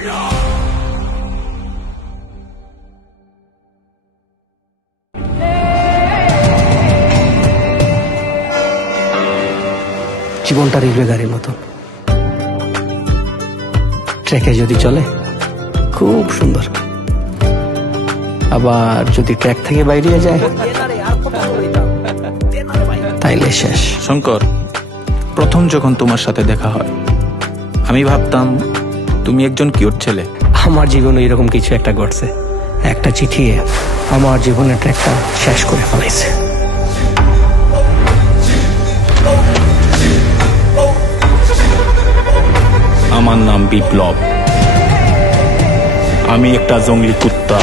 জীবনটা রেলওয়ে গাড়ির মতো, ট্র্যাকে যদি চলে খুব সুন্দর, আবার যদি ট্র্যাক থেকে বাইরে যায় তাইলে শেষ। শঙ্কর, প্রথম যখন তোমার সাথে দেখা হয় আমি ভাবতাম তুমি একজন কিউট ছেলে। আমার জীবনে এরকম কিছু একটা ঘটছে, একটা চিঠি আমার জীবনের ট্র্যাকটা শেষ করে ফেলাইছে। আমার নাম বিপ্লব, আমি একটা জঙ্গলি কুত্তা।